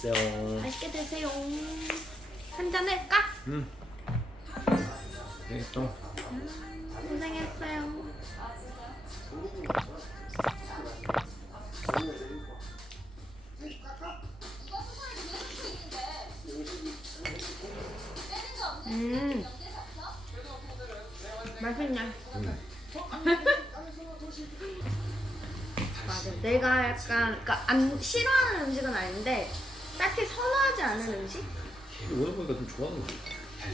드세요. 맛있게 드세요. 한 잔 할까? 응. 네, 또. 고생했어요. 음. 맛있네. 맞아. 내가 약간 그러니까 안 싫어하는 음식은 아닌데 딱히 선호하지 않는 음식? 오늘 보니까 좀 좋아하는 거.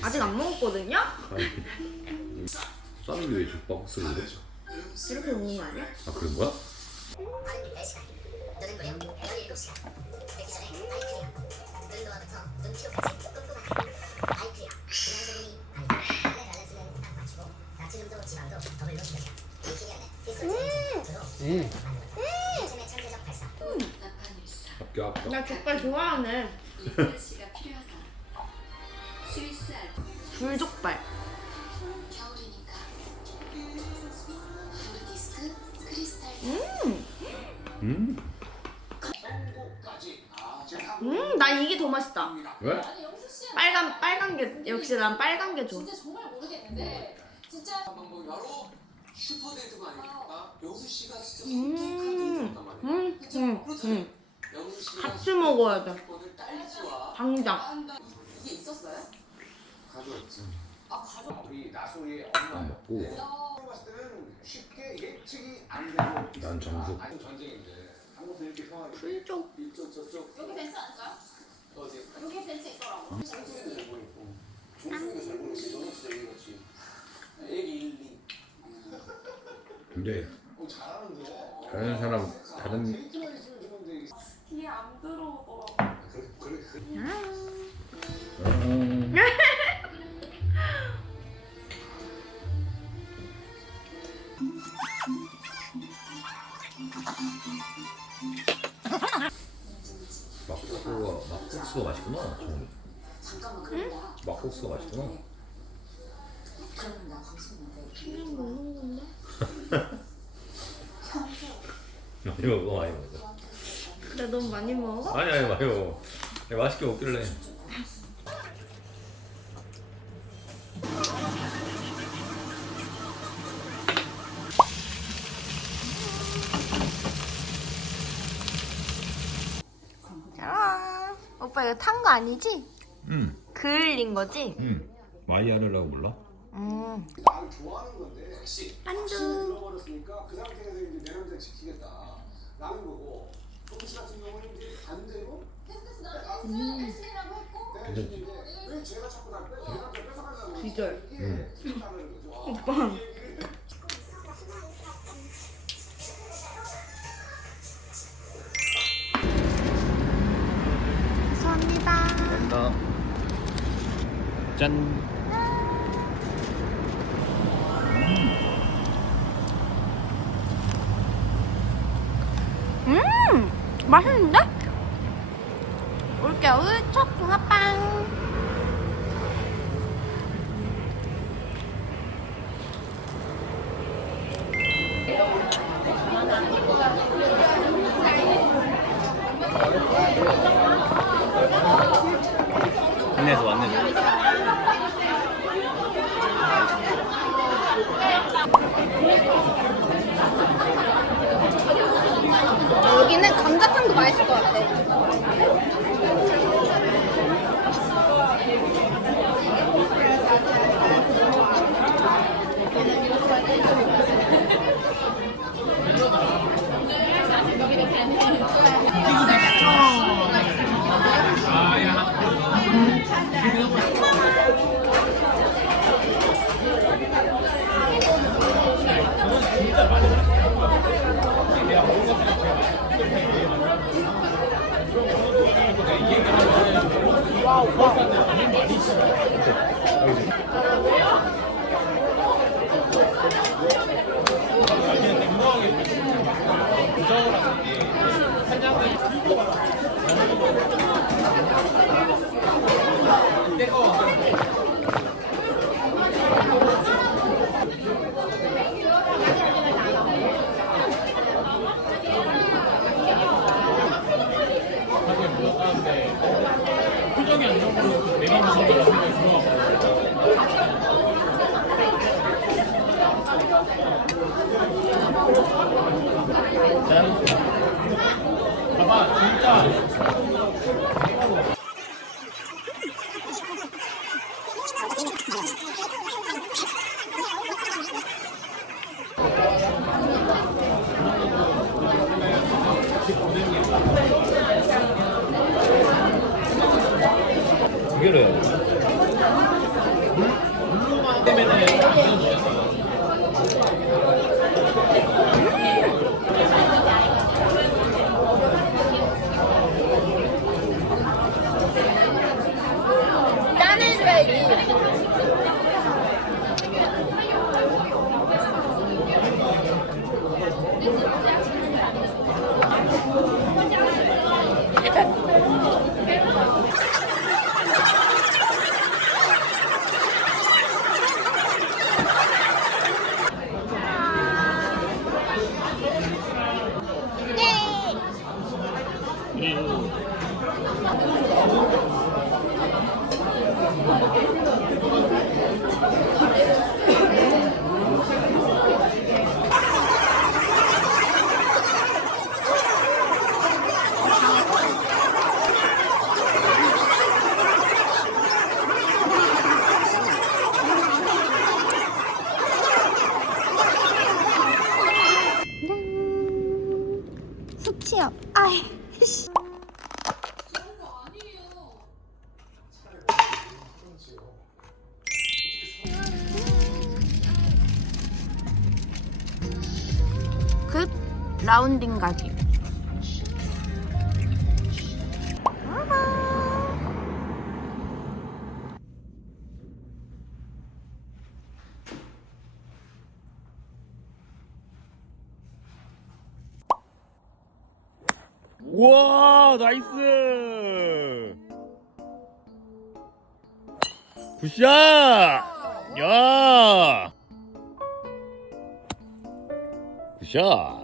아직 안 먹었거든요. 쌈이 왜 족박 쓰는 거야? 이렇게 먹는 거 아니야? 아 그런 거야? 하 나 족발 좋아하네. 불족발. 크리스탈 음. 음, 나 이게 더 맛있다. 왜? 빨간 빨간 게 역시 난 빨간 게 좋아. 정말 모르겠는데 진짜 방법이 바로 슈퍼데이트가 아니겠다. 영수 씨가 진짜 음. 음, 음, 음. 같이 먹어야 돼. 당장. 이게 있었어요? 가져왔지. 아 가져. 우리 나소의 엄마 안 먹고. 봤을 때는 쉽게 예측이 안 되고 난 정수. 아니 전쟁인데 한국에서 이렇게 평화를 불족. 이쪽 저쪽 여기 벤츠 아닐까요? 어디 여기 벤츠 있더라고. 중국에도 잘 보이고 중국에도 잘 보이고 너는 진짜 얘기했지. 애기 1, 2. 근데 어. 다른 사람 다른 막국수가 맛있구나. 잠깐만 그런다. 막국수가 맛있구나. 그러면 나 방송인데 그냥 먹는 건데. 많이 먹어 많이 먹어. 근데 너무 많이 먹어? 아니 아니 마요. 맛있게 먹길래. 이거 탄 거 아니지? 응. 그을린 거지? 응. 마이야르라고 몰라? 음. 나를 좋아하는 건데 혹시 안주. 들어버렸으니까 그 상태에서 이제 내 남자 지키겠다 라는 거고 동시 같은 경우는 이제 반대로 내가 지키는데 왜 제가 자꾸 날 뺏어 내 남자 뺏어가려고 기절. 응. 싫다는 거 짠. 음, 맛있는데? 올겨울 첫 붕어빵. 국내에서 왔는데. 이게 냉정하게 부정을 하는 게 한양대 봐봐 진짜 해결해야 돼. 취요. 아이. 라운딩 가기. 우와 나이스. 굿샷. 야. 굿샷